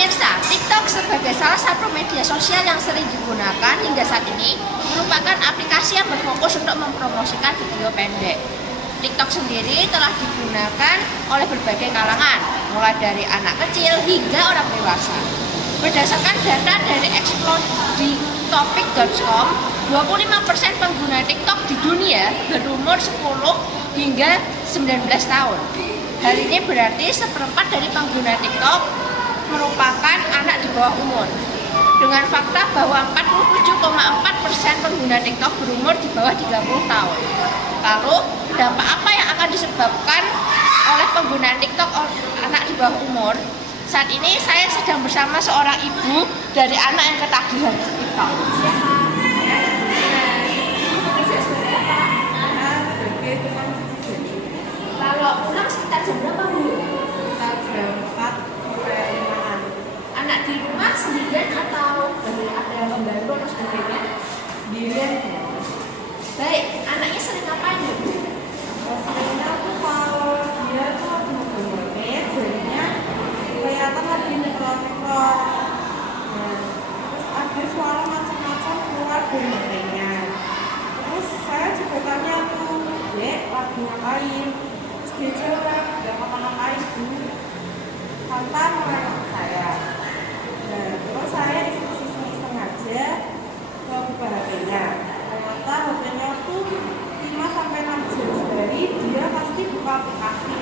Pemirsa, TikTok sebagai salah satu media sosial yang sering digunakan hingga saat ini merupakan aplikasi yang berfokus untuk mempromosikan video pendek. TikTok sendiri telah digunakan oleh berbagai kalangan, mulai dari anak kecil hingga orang dewasa. Berdasarkan data dari exploditopic.com, 25% pengguna TikTok di dunia berumur 10 hingga 19 tahun. Hal ini berarti seperempat dari pengguna TikTok merupakan anak di bawah umur. Dengan fakta bahwa 47,4% pengguna TikTok berumur di bawah 30 tahun. Lalu, dampak apa yang akan disebabkan oleh penggunaan TikTok anak di bawah umur? Saat ini saya sedang bersama seorang ibu dari anak yang ketagihan TikTok. Kalau pulang sekitar jam berapa, Bu? Sekitar jam 4 sampai 5-an. Anak di rumah sendirian atau ada yang membantu atau sebagainya? Sendirian. Baik, anaknya sering ngapain, Bu? Seringnya tuh kalau dia tuh menit, jadinya kelihatan lagi nekrot-nekrot. Nah, terus ada suara macam-macam keluar dari matanya. Terus saya juga tanya tuh, Dek, lagi ngapain? Terus dia jawab, gak ngapa-ngapain, Bu. Tanpa mengenai saya. Nah, terus saya iseng-iseng aja ke buka HP-nya. Ternyata HP-nya tuh 5-6 jam sehari dia pasti buka aplikasi.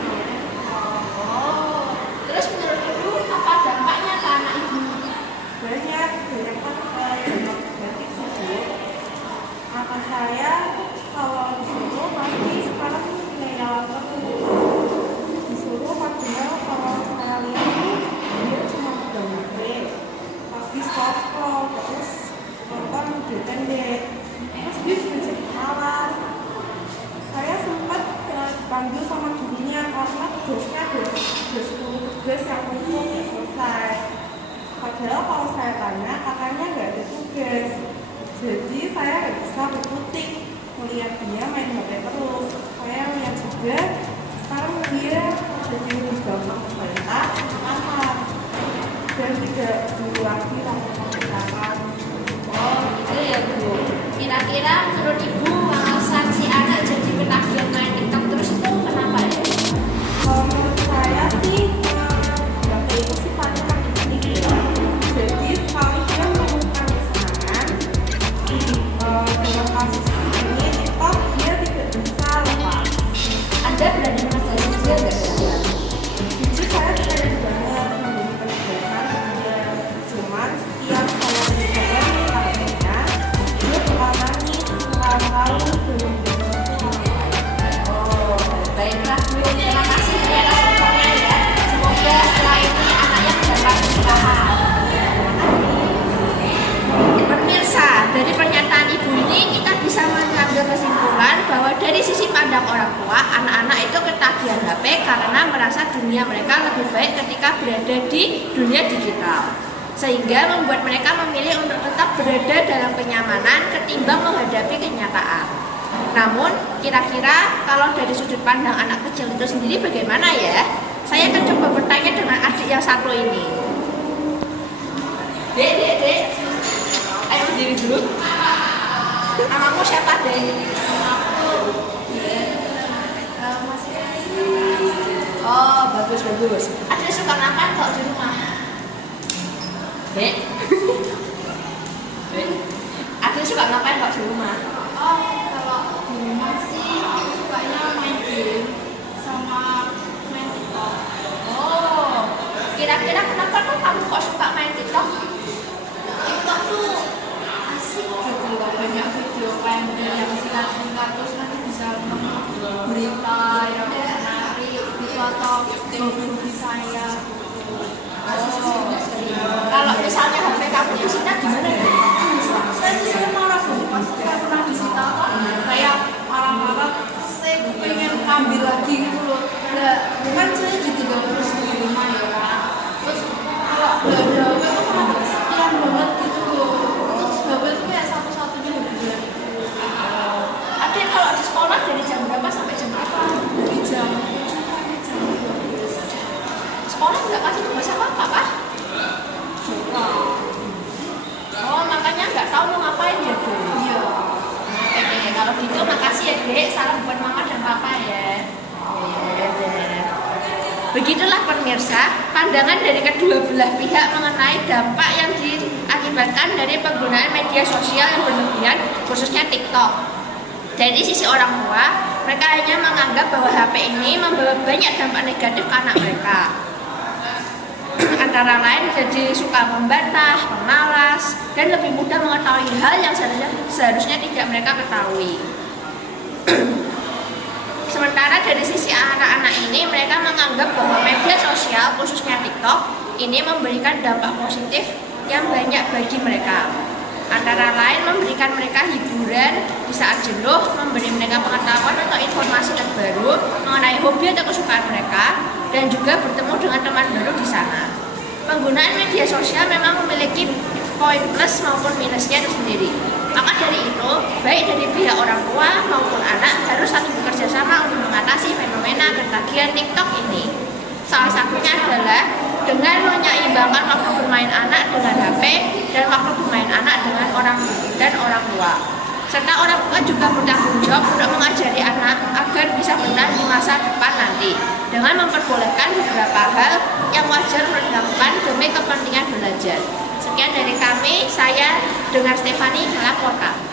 Oh, terus menurut Ibu apa dampaknya ke anak Ibu? Banyak kan berarti sih. Maka saya kalau disuruh pasti sekarang ngeyel terus. Disuruh padahal kalau saya lihat tuh dia cuma pegang HP, habis scroll terus nonton video pendek, terus dia sudah jadi malas. Saya sempat dipanggil sama gurunya karena tugasnya ada 10 tugas yang belum selesai. Padahal kalau saya tanya katanya nggak ada tugas. Jadi saya nggak bisa berkutik melihat dia main HP terus. Saya lihat juga sekarang dia jadi lebih gampang membantah paham dan tidak dulu lagi langsung menggunakan. Oh, gitu ya, Bu. Kira-kira menurut Ibu alasan si anak jadi ketagihan main TikTok terus itu kenapa ya? Kalau menurut saya sih HP itu sifatnya magnetik ya. Jadi sekali dia menemukan kesenangan dalam kasus ini TikTok dia tidak bisa lepas. Anda berani menegakkan dia nggak? Jujur saya tidak banget memberikan penjelasan ke dia. Cuman setiap saya mencoba mengatasinya, dia bakal nangis lalu belum bisa. Oh, baiklah, Bu. Terima kasih ya atas infonya ya. Semoga setelah ini anaknya mendapat istirahat. Pemirsa, dari pernyataan Ibu ini kita bisa mengambil kesimpulan bahwa dari sisi pandang orang tua, anak-anak itu ketagihan HP karena merasa dunia mereka lebih baik ketika berada di dunia digital. Sehingga membuat mereka memilih untuk tetap berada dalam kenyamanan ketimbang menghadapi kenyataan. Namun, kira-kira kalau dari sudut pandang anak kecil itu sendiri bagaimana ya? Saya akan coba bertanya dengan adik yang satu ini. Dek. Ayo berdiri dulu. Namamu siapa, Dek? Oh, bagus. Adik suka ngapain kalau di rumah? Dek. Adik suka ngapain kalau di rumah? Oh, kalau di rumah sih aku sukanya main game sama main TikTok. Oh, kira-kira kenapa tuh kamu kok suka main TikTok? TikTok tuh asik gitu loh, banyak video pendek yang singkat-singkat terus nanti bisa nonton berita yang menarik gitu atau hobi saya. Oh, kalau misalnya HP kamu disita gimana ya? Saya sih sering marah tuh, pasti saya pernah disita kok. Kayak marah-marah, saya pengen ambil lagi gitu loh. Nah, kan saya juga gak terus di rumah ya kan. Terus kalau gak ada HP tuh malah kesepian banget gitu loh. Terus HP tuh kayak satu-satunya hiburan gitu. Adik kalau di sekolah dari jam berapa sampai jam berapa? Dari jam 7 sampai jam 12. Sekolah nggak Begitulah pemirsa, pandangan dari kedua belah pihak mengenai dampak yang diakibatkan dari penggunaan media sosial yang berlebihan, khususnya TikTok. Dari sisi orang tua, mereka hanya menganggap bahwa HP ini membawa banyak dampak negatif ke anak mereka. Antara lain jadi suka membantah, pemalas, dan lebih mudah mengetahui hal yang seharusnya tidak mereka ketahui. Sementara dari sisi anak-anak ini, mereka menganggap bahwa media sosial, khususnya TikTok, ini memberikan dampak positif yang banyak bagi mereka. Antara lain memberikan mereka hiburan di saat jenuh, memberi mereka pengetahuan atau informasi terbaru mengenai hobi atau kesukaan mereka, dan juga bertemu dengan teman baru di sana. Penggunaan media sosial memang memiliki poin plus maupun minusnya tersendiri. Maka dari itu, baik dari pihak orang tua maupun anak harus saling bekerja sama untuk mengatasi fenomena ketagihan TikTok ini. Salah satunya adalah dengan menyeimbangkan waktu bermain anak dengan HP dan waktu bermain anak dengan orang tua. Serta orang tua juga bertanggung jawab untuk mengajari anak agar bisa benar di masa depan nanti, dengan memperbolehkan beberapa hal yang wajar untuk dilakukan demi kepentingan belajar. Sekian dari kami, saya dengan Stefani melaporkan.